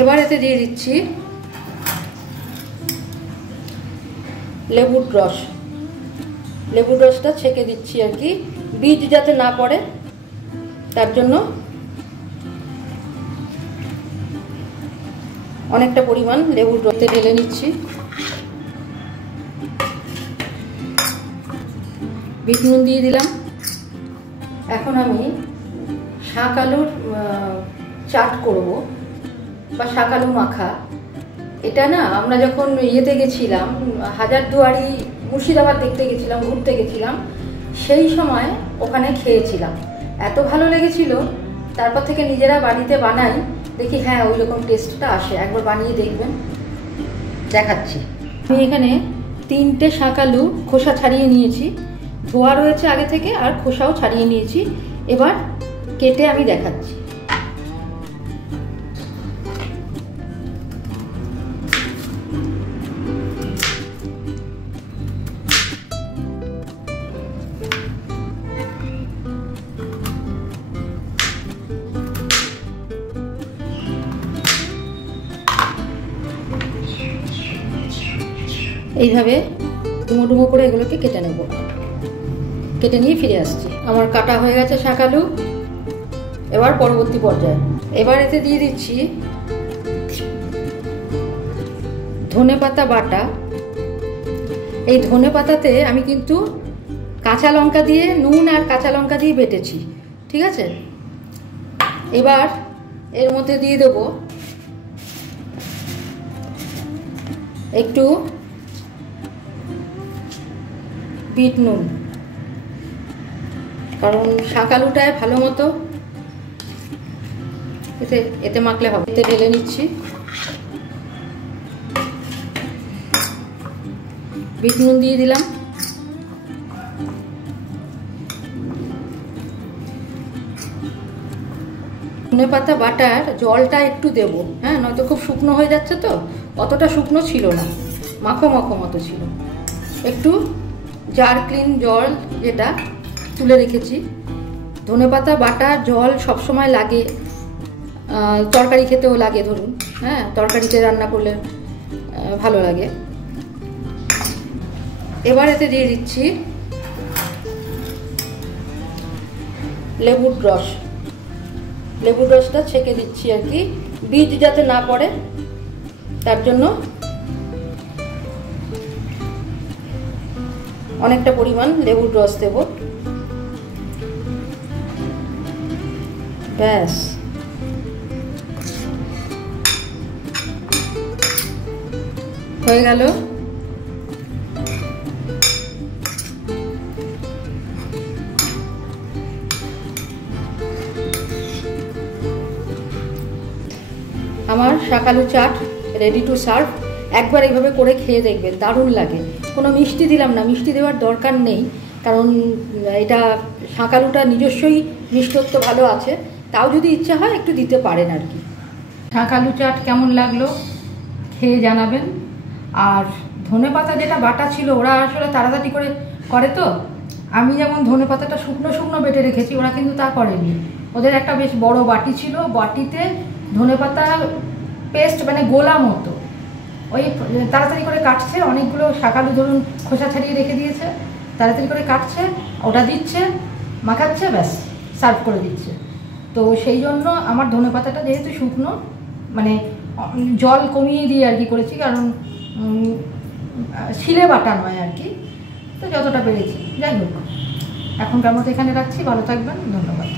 এবার এতে দিয়ে দিচ্ছি লেবুর রস। লেবুর রসটা ছেঁকে দিচ্ছি আর কি, বীজ যাতে না পড়ে তার জন্য অনেকটা পরিমাণ লেবুর রসে ঢেলে নিচ্ছি। বিট নুন দিয়ে দিলাম। এখন আমি শাক আলুর চাট করব বা শাক আলু মাখা। এটা না আমরা যখন ইয়েতে গেছিলাম, হাজারদুয়ারি মুর্শিদাবাদ দেখতে গেছিলাম, ঘুরতে গেছিলাম, সেই সময় ওখানে খেয়েছিলাম, এত ভালো লেগেছিল। তারপর থেকে নিজেরা বাড়িতে বানাই, দেখি হ্যাঁ ওই রকম টেস্টটা আসে। একবার বানিয়ে দেখবেন, দেখাচ্ছি। আমি এখানে 3টে শাক আলু খোসা ছাড়িয়ে নিয়েছি, ধোয়া রয়েছে আগে থেকে, আর খোসাও ছাড়িয়ে নিয়েছি। এবার কেটে আমি দেখাচ্ছি। এইভাবে ডুমো ডুমো করে এগুলোকে কেটে নেব। কেটে নিয়ে ফিরে আসছি। আমার কাটা হয়ে গেছে শাক আলু। এবার পরবর্তী পর্যায়ে এবার এতে দিয়ে দিচ্ছি ধনেপাতা বাটা। এই ধনেপাতাতে আমি কিন্তু কাঁচা লঙ্কা দিয়ে, নুন আর কাঁচা লঙ্কা দিয়ে বেটেছি, ঠিক আছে। এবার এর মধ্যে দিয়ে দেব একটু বিট নুন, কারণ শাক আলুটায় ভালো মতো এতে মাখলে হবে। এতে ঢেলে নিচ্ছি। বিট নুন দিয়ে দিলাম। ধনেপাতা বাটার জলটা একটু দেব, হ্যাঁ, নয়তো খুব শুকনো হয়ে যাচ্ছে। তো অতটা শুকনো ছিল না, মাখো মাখো মতো ছিল। একটু জার ক্লিন জল যেটা তুলে রেখেছি। ধনেপাতা বাটার জল সবসময় লাগে, তরকারি খেতেও লাগে, ধরুন, হ্যাঁ, তরকারিতে রান্না করলে ভালো লাগে। এবার এতে দিয়ে দিচ্ছি লেবুর রস। লেবুর রসটা ছেঁকে দিচ্ছি আর কি, বীজ যাতে না পড়ে তার জন্য অনেকটা পরিমাণ লেবুর রস দেব। ব্যাস, হয়ে গেল। আমার শাক আলু চাট রেডি টু সার্ভ। একবার এইভাবে করে খেয়ে দেখবেন, দারুণ লাগে। কোনো মিষ্টি দিলাম না, মিষ্টি দেওয়ার দরকার নেই, কারণ এটা শাক আলুটা নিজস্বই মিষ্টত্ব ভালো আছে। তাও যদি ইচ্ছা হয় একটু দিতে পারেন আর কি। শাক আলু চাট কেমন লাগলো খেয়ে জানাবেন। আর ধনেপাতা যেটা বাটা ছিল, ওরা আসলে তাড়াতাড়ি করে করে, তো আমি যেমন ধনেপাতাটা শুকনো শুকনো বেটে রেখেছি, ওরা কিন্তু তা করেনি। ওদের একটা বেশ বড় বাটি ছিল, বাটিতে ধনেপাতা পেস্ট মানে গোলা মতো, ওই তাড়াতাড়ি করে কাটছে। অনেকগুলো শাক আলু ধরুন খোসা ছাড়িয়ে রেখে দিয়েছে, তাড়াতাড়ি করে কাটছে, ওটা দিচ্ছে, মাখাচ্ছে, ব্যাস সার্ভ করে দিচ্ছে। তো সেই জন্য আমার ধনেপাতাটা যেহেতু শুকনো, মানে জল কমিয়ে দিয়ে আর কি করেছি, কারণ শিলে বাটা নয় আর কি, তো যতটা পেরেছি। যাই হোক, এখনকার মতো এখানে রাখছি। ভালো থাকবেন, ধন্যবাদ।